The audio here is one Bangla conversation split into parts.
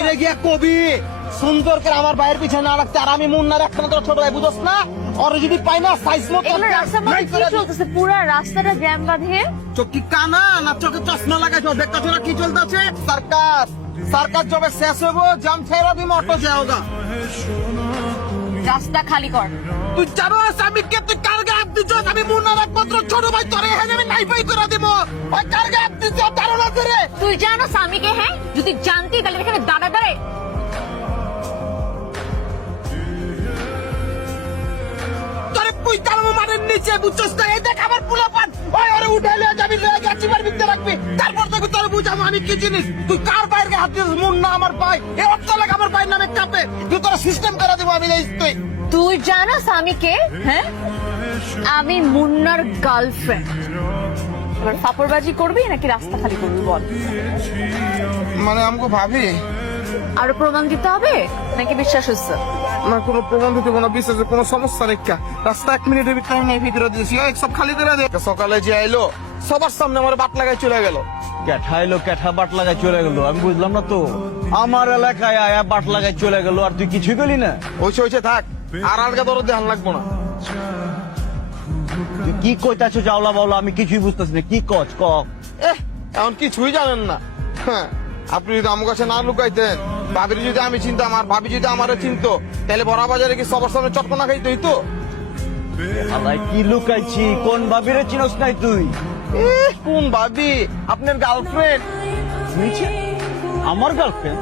বাইরে গিয়া কবি সুন্দর করে আমার ভাইয়ের পিছনে না রাখতে, আর আমি মুন্নার একমাত্র ছোট ভাই, বুঝছ না? ওর যদি পাই না সাইজ মতো এগুলো রাস্তার মধ্যে কি চলতেছে? পুরো রাস্তাটা জ্যাম বাঁধিয়ে। চোখ কি কানা না চোখে চশমা লাগাইছো? দেখতেছো না কি চলতেছে? সার্কাস সার্কাস যবে শেষ হবো জাম ছেড়া দিম, অটো যাওগা। রাস্তা খালি কর। তুই জানো আমি কে? তুই কার গায়ে হাত দিছ? আমি মুন্নার একমাত্র ছোট ভাই, তোরে এখানে আমি নাই পাই করে দিব। ওই কার গায়ে হাত দিছ ধারণা করে? তুই জানো স্বামীকে? হ্যাঁ, যদি জানতি তাহলে এখানে দাঁড়ায় তোরে পুই কালমো মানের নিচে, বুঝছস না? এই দেখ আমার পোলাপান, ওই ওরে উঠাইলে যাবি লয়ে গেছি মার ভিতরে রাখবি, তারপর দেখবি তোরে বুঝাবো আমি কি জিনিস। তুই কার বাইরে গায়ে হাত দিছ? মুন্না আমার ভাই, এ অর্থ লাগে আমার ভাইয়ের নামে কাপে। তুই তোরা সিস্টেম করে দিব আমি নেই তুই। তুই জানো স্বামীকে? হ্যাঁ, আমি মুন্নার গার্লফ্রেন্ড। এবার ফাপড়বাজি করবি নাকি রাস্তা খালি করবি বল? মানে আমাকে ভাবি আরো প্রমাণ দিতে হবে নাকি বিশ্বাস হচ্ছে? না, কোনো প্রমাণ দিতে কোনো বিশ্বাসের কোনো সমস্যা নেই। রাস্তা 1 মিনিটের ভিতরে আমি ভিতরে দিয়েছি, ওই সব খালি করে দে। সকালে যে আইলো সবার সামনে আমার বাট লাগাই চলে গেল। ক্যাঠাইলো ক্যাঠা বাট লাগাই চলে গেল, আমি বুঝলাম না তো। আমার এলাকায় আয়া বাট লাগাই চলে গেল, আর তুই কিছুই গেলি না? ওইছে থাক, আর আলগা দরদ ধ্যান লাগবো না। তুই কি কইতাছো জাওলা বাউলা? আমি কিছুই বুঝতেছি না, কি কচ ক। এখন কিছুই জানেন না। হ্যাঁ, আপনি যদি আমার কাছে না লুকাইতেন, ভাবির যদি আমি চিনতাম আর ভাবি যদি আমারে চিনতো, তাহলে বড় বাজারে কি সবার সামনে চটকনা খাইতে হইতো? আলাই কি লুকাইছি? কোন ভাবিরে চিনস নাই তুই? কোন ভাবি? আপনার গার্লফ্রেন্ড। আমার গার্লফ্রেন্ড?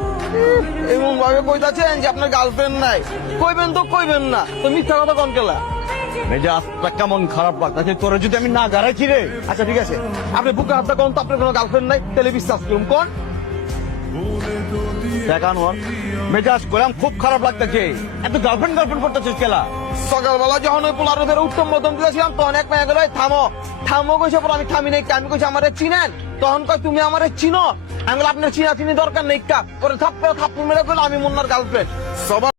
এমন ভাবে কইতাছেন যে আপনার গার্লফ্রেন্ড নাই। কইবেন তো কইবেন না, তো মিথ্যা কথা কোন কেলা? মেজাজটা কেমন খারাপ লাগতেছে তোরে যদি আমি না গাড়াইছি রে। আচ্ছা ঠিক আছে, আপনি বুকে হাতটা কোন তো আপনার কোনো গার্লফ্রেন্ড নাই, তাহলে বিশ্বাস করুন কোন। দেখানো মেজাজ করলাম, খুব খারাপ লাগতেছে। এত গার্লফ্রেন্ড গার্লফ্রেন্ড করতেছিস কেলা? সকালবেলা যখন ওই পোলারোদের উত্তম মধ্যম দিয়েছিলাম, তখন এক মেয়ে গেল থামো থামো কইছে, পর আমি থামি নাই। আমি কইছি আমারে চিনেন? তখন কয় তুমি আমারে চিনো? আমি বললাম আপনার চিনা চিনি দরকার নেই। পরে থাপ্পড় মেরে গেল আমি মুন্নার গার্লফ্রেন্ড। সবার